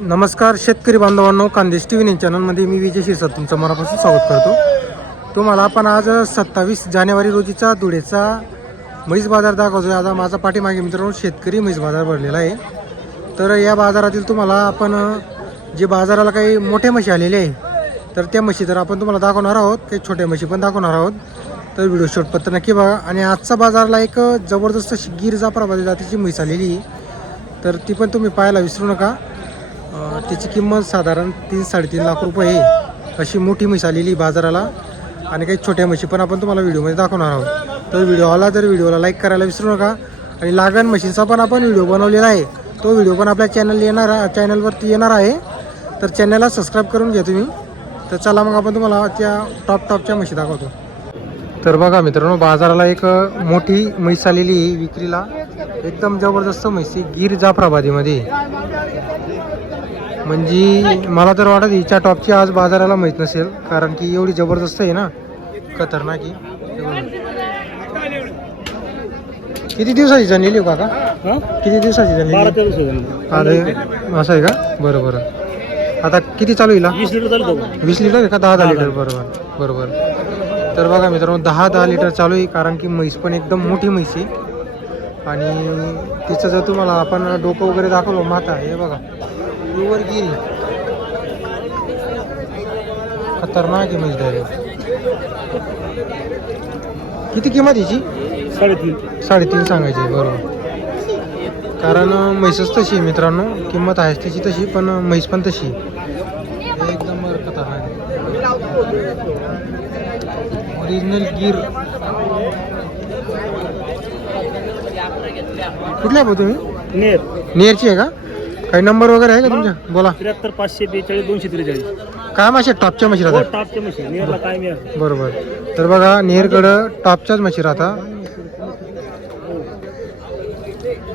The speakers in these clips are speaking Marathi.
नमस्कार शेतकरी बांधवांनो कांदेश टी व्ही न्यूज चॅनलमध्ये मी विजय शिरसर तुमचं मनापासून स्वागत करतो. तुम्हाला आपण आज सत्तावीस जानेवारी रोजीचा धुळेचा म्हैस बाजार दाखवतो आज माझा पाठीमागे मित्रांनो शेतकरी म्हैस बाजार भरलेला आहे. तर या बाजारातील तुम्हाला आपण जे बाजाराला काही मोठ्या म्हशी आलेले आहे तर त्या म्हशी तर आपण तुम्हाला दाखवणार आहोत. काही छोट्या म्हशी पण दाखवणार आहोत. तर व्हिडिओ शेवटपर्यंत नक्की बघा. आणि आजचा बाजारला एक जबरदस्त अशी गिर जाफराबादी जातीची म्हैस आलेली आहे. तर ती पण तुम्ही पाहायला विसरू नका. त्याची किंमत साधारण तीन साडेतीन लाख रुपये आहे. अशी मोठी म्हैस आलेली बाजाराला आणि काही छोट्या म्हशी पण आपण तुम्हाला व्हिडिओमध्ये दाखवणार आहोत. तर व्हिडिओ आला तर व्हिडिओला लाईक करायला विसरू नका आणि लागण म्हशींचा पण आपण व्हिडिओ बनवलेला आहे. तो व्हिडिओ पण आपल्या चॅनल येणार चॅनलवरती येणार आहे. तर चॅनलला सबस्क्राईब करून घ्या तुम्ही. तर चला मग आपण तुम्हाला त्या टॉप टॉपच्या म्हशी दाखवतो. तर बघा मित्रांनो बाजाराला एक मोठी म्हैस आलेली आहे विक्रीला. एकदम जबरदस्त म्हैसी गिर जाफराबादीमध्ये. म्हणजे मला तर वाटत हिच्या टॉपची आज बाजाराला माहीत नसेल कारण की एवढी जबरदस्त आहे ना. खतरनाक हे. किती दिवसाची जणलेली हो काका? किती दिवसाची जणलेली? दिवस अरे असं आहे का? बरं बरं. आता किती चालू येईल? वीस लिटर चालू वीस लिटर आहे का दहा दहा लिटर? बरोबर बरोबर तर बघा मित्रांनो दहा दहा लिटर चालू आहे कारण की म्हैस पण एकदम मोठी म्हैस आहे. आणि तिचं जर तुम्हाला आपण डोकं वगैरे दाखवलं माता हे बघा. प्युअर गिरी खतरनाक आहे म्हैस डायरेक्ट किती किंमत याची साडेतीन. साडेतीन सांगायची बरोबर. कारण म्हैसच तशी मित्रांनो. किंमत आहे त्याची तशी पण म्हैस पण तशी आहे. एकदम खतरनाक ओरिजिनल गिर कुठले आहे भाऊ तुम्ही? नेर. नियरची आहे का? काही नंबर वगैरे आहे का तुमच्या? बोला. त्र्याहत्तर पाचशे बेचाळीस दोनशे त्रेचाळीस. काय मासे टॉपच्या म्हशी हो राहतात टापच्या मशीन. नेरला काय मिळाल बरोबर. तर बघा नेरकडं टॉपच्याच म्हशी राहता.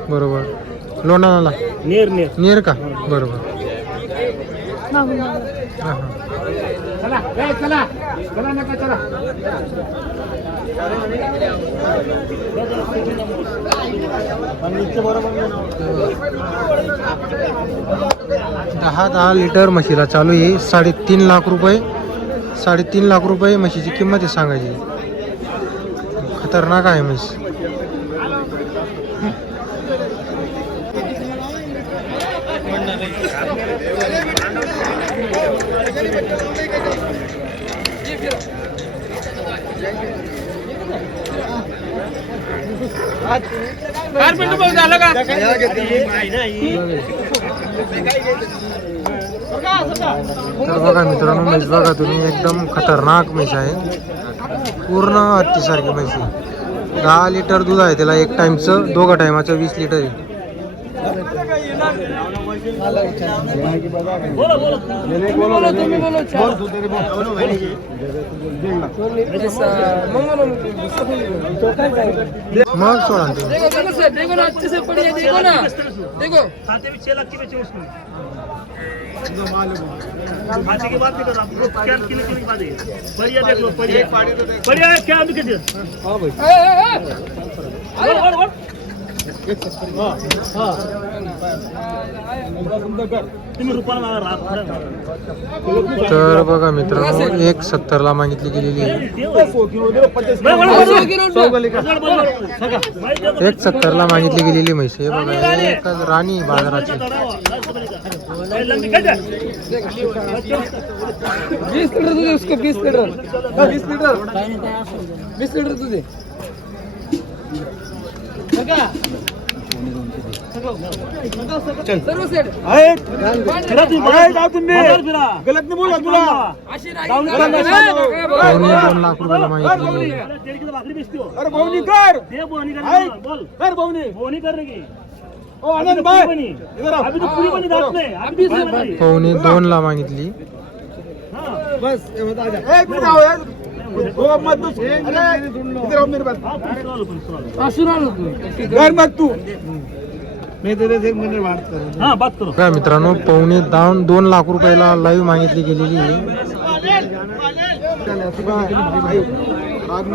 बरोबर. लोणावळा नेर नेर नियर. का? बरोबर. हा, हा. चला चला. चला नका चला. दहा दहा लिटर म्हशीला चालू आहे. साडेतीन लाख रुपये साडेतीन लाख रुपये म्हशीची किंमत आहे सांगायची. खतरनाक आहे म्हशी म्हैस तर बघा मित्रांनो म्हैस बघा तुम्ही एकदम खतरनाक म्हैस आहे. पूर्ण हत्तीसारखी म्हैस आहे. दहा लिटर दूध आहे त्याला एक टाइमचं दोघं टायमाचं वीस लिटर आहे. मग सोडा देखो देखो सर देखो ना अच्छे से पढ़िए देखो ना। देखो। खाते में छह लाख की बेचे उसमें खाते की बात नहीं कर रहा क्या किलो किलो की बात है? बढ़िया देख लो बढ़िया बढ़िया है क्या बिके थे ए, ए, ए। तर बघा मित्रांनो एक सत्तर ला मागितली गेलेली आहे. एक सत्तरला मागितली गेलेली म्हैस आहे बघा. एक राणी बाजाराची. वीस लिटर तुझे उसको वीस लिटर. वीस लिटर. वीस लिटर तुझे सर्व सेट गलत नाही बोला तुला अशी राहील का? नाही, बोला. पावणे दोन लाख रुपयाला हो अरे भाऊनी कर. कर बोल कर भाऊनी बोनी करने की तो बनी पावणे दोनला मागितली हाँ बस ये एक मिनट हाँ हा, कर हाँ बात करो. मित्रांनो पावणे दोन दोन लाख रुपयाला लाईव्ह मागितली गेलेली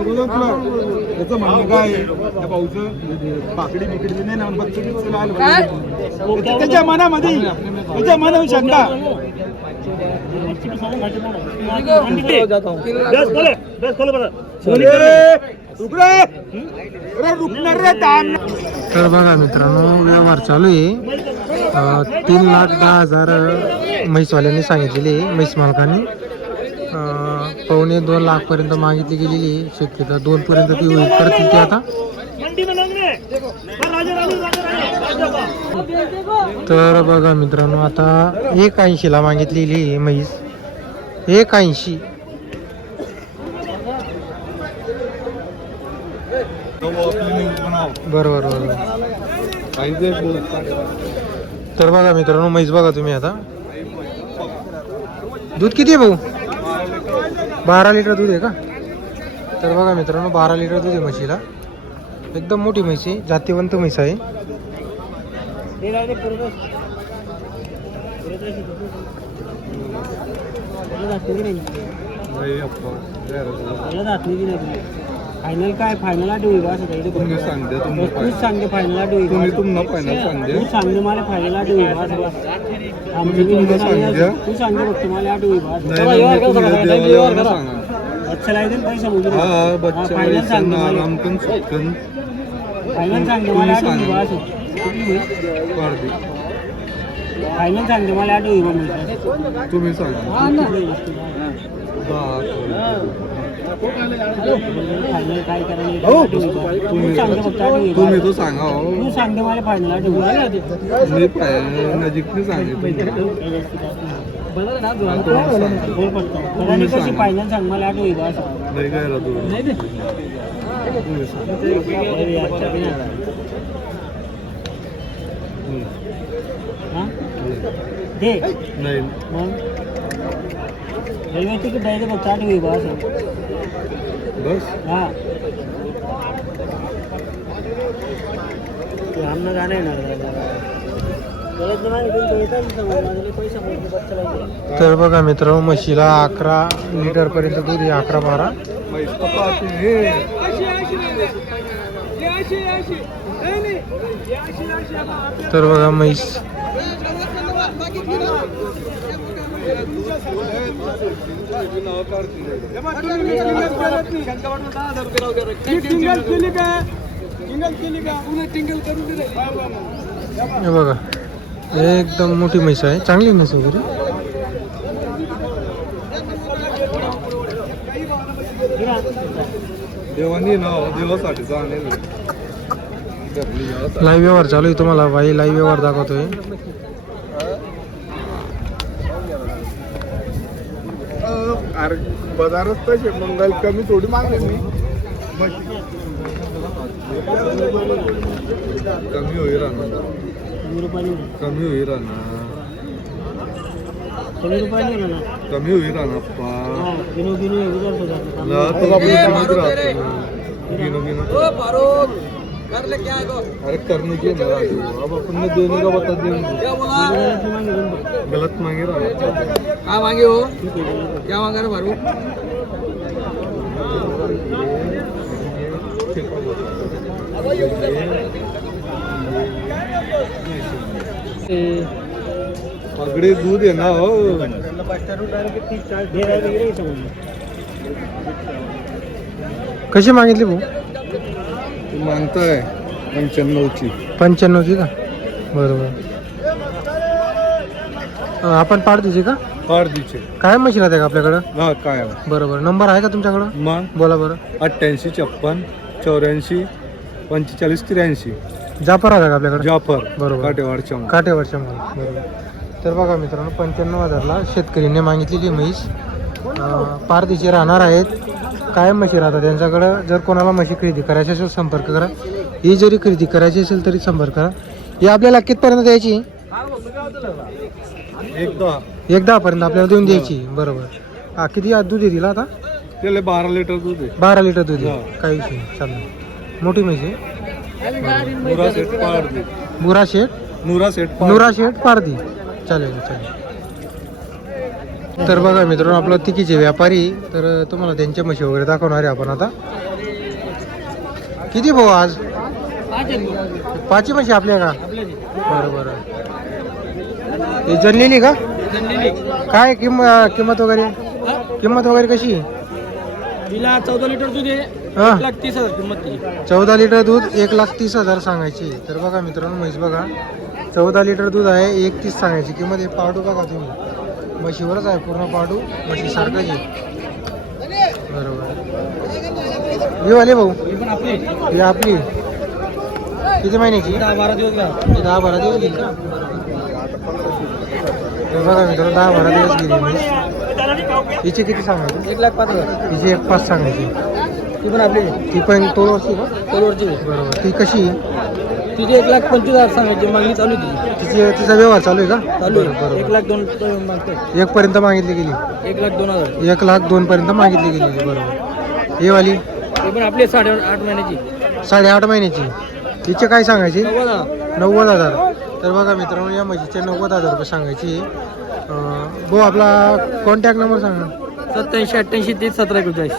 त्याचं म्हणणं काय भाऊचं पाकडी नाही. त्याच्या मनामध्ये त्याच्या मनात शंका. बेस खोले बेस तर बघा मित्रांनो व्यवहार चालू आहे. तीन लाख दहा हजार म्हैसवाल्यांनी सांगितलेले आहे म्हैस मालकांनी. पावणे दोन लाखपर्यंत मागितली गेलेली आहे. शक्यता दोनपर्यंत ती होईल. करतील ते आता. तर बघा मित्रांनो आता एक ऐंशीला मागितलेली आहे म्हैस. एक ऐंशी बरोबर बरोबर. तर बघा मित्रांनो म्हैस बघा तुम्ही आता. दूध किती आहे भाऊ? बारा लिटर दूध आहे का? तर बघा मित्रांनो बारा लिटर दूध आहे म्हशीला. एकदम मोठी म्हैस आहे जातीवंत म्हैस आहे. फायनल काय? फायनल आठ होईल असं काही तुम्ही सांगते तुम्ही तूच सांगते फायनल आठ होईल तुम्ही तुम्हाला फायनल सांगते तू सांगते. मला फायनल आठ होईल असं बस. आमची तुम्ही बिल सांगते. नाही, तू सांगते फक्त मला आठ होईल. अच्छा पैसे बच्चा फायनल सांगते सुटकन फायनल सांगते. मला आठ होईल. फायनल सांगते मला आठ होईल. तुम्ही सांगा. काय करायला तुम्ही. तो सांगा हो. तू सांगते मला होईल मी नजीकने सांगितलं. त्याला कशी फायनल सांग मला आठ होईल. नाही सांगा तिकीट द्यायचं फक्त आठ होईल बस बस. हा. आमनं गाणं येणार तर बघा मित्रांनो म्हशीला अकरा लिटर पर्यंत दूध आहे अकरा बारा. तर बघा म्हैस. टिंगल केली का टिंगल केली का पुन्हा टिंगल करून दिले हे बघा एकदम मोठी म्हैस आहे. चांगली म्हैस वगैरे देवानी ना देवासाठी आणेल लाईव्ह व्यवहार चालू आहे तुम्हाला बाई लाईव्ह व्यवहार दाखवतोय. अरे बाजारात तसे मंगल कमी थोडी मागले मी. कमी होई राहणार कमी होई राहणार कमी रुपयाने ना कमी होई राहणार गिनो गिनो अरे करने की ना राजू? अब अपन ने देने का बता देंगे गलत मांगे रहा. काय मागे हो? क्या मागा रे भारू? पगडे दूध आहे ना हो. कशी मागितली भाऊ? मागताय पंच्याण्णवची. पंच्याण्णवची का? बरोबर. आपण पाड द्यायची का? फार दिचे काय म्हशी राहते का आपल्याकडं? हा काय बरोबर. नंबर आहे का तुमच्याकडं? मग? बोला बरं. अठ्ठ्याऐंशी छप्पन चौऱ्याऐंशी पंचेचाळीस त्र्याऐंशी. जापर आहे का आपल्याकडं? जाफर. बरोबर. काटेवाडच्या काटेवरच्या माल. बरोबर. तर बघा मित्रांनो पंच्याण्णव हजारला शेतकरीने मागितलेली म्हैस अं, पारदेशी राहणार आहेत. कायम म्हशी राहतात. त्यांच्याकडं जर कोणाला म्हशी खरेदी करायची असेल संपर्क करा. ही जरी खरेदी करायची असेल तरी संपर्क करा. ही आपल्याला कितपर्यंत द्यायची? एकदा. एक दहापर्यंत आपल्याला देऊन द्यायची. बरोबर. हा किती आज दूध आहे तिला आता? त्याला बारा लिटर दूध आहे. बारा लिटर दूध आहे. काही विषय नाही, चालेल. मोठी म्हैस आहे. नुरा सेट पार दे बुरा शेठ नुरा सेट पार नुरा शेठ पारदी चालेल चालेल. तर बघा मित्रांनो आपलं तिकीचे व्यापारी तर तुम्हाला त्यांच्या म्हशी वगैरे दाखवणार आहे आपण आता. किती भाऊ आज? पाचही म्हशी आपल्या का? बरं बरं. हे जनलेली का? काय किंमत किंमत वगैरे? किंमत वगैरे कशी? तिला चौदा लिटर दूध आहे हा. एक लाख तीस हजार किंमत तिची चौदा लिटर दूध एक लाख तीस हजार सांगायची. तर बघा मित्रांनो म्हैस बघा. चौदा लिटर दूध आहे एक तीस सांगायची. किंमत हे पाडू बघा तुम्ही. म्हशीवरच आहे पूर्ण पाडू म्हशी सारखंच आहे. बरोबर. ही वाले भाऊ? ही आपली आपली. किती महिन्याची? दहा बारा दिवस घ्या दहा बारा दिवस गेली. का बघा मित्रांनो दहा बारा दिवस गेली हिचे किती सांगायचे एक लाख पाच हजार. हिचे एक पाच सांगायची. ती पण आपली ती पण वर्षी का? कोलवरची बरोबर. ती कशी तिची एक लाख पंचवीस हजार सांगायची मागणी चालू आहे तिची व्यवहार चालू आहे का? चालू बरं, आहे एक लाख दोन मागते एक पर्यंत मागितली गेली. एक लाख दोन हजार. एक लाख दोन पर्यंत मागितली गेलेली बरोबर हे वाली? ती पण आपली साडे आठ महिन्याची. साडेआठ महिन्याची. तिचे काय सांगायची? नव्वद हजार. नव्वद हजार. तर बघा मित्रांनो या म्हशीचे नव्वद हजार रुपये सांगायची. अं, भाऊ आपला कॉन्टॅक्ट नंबर सांगा. सत्याऐंशी अठ्ठ्याऐंशी तीस सतरा एकोणचाळीस.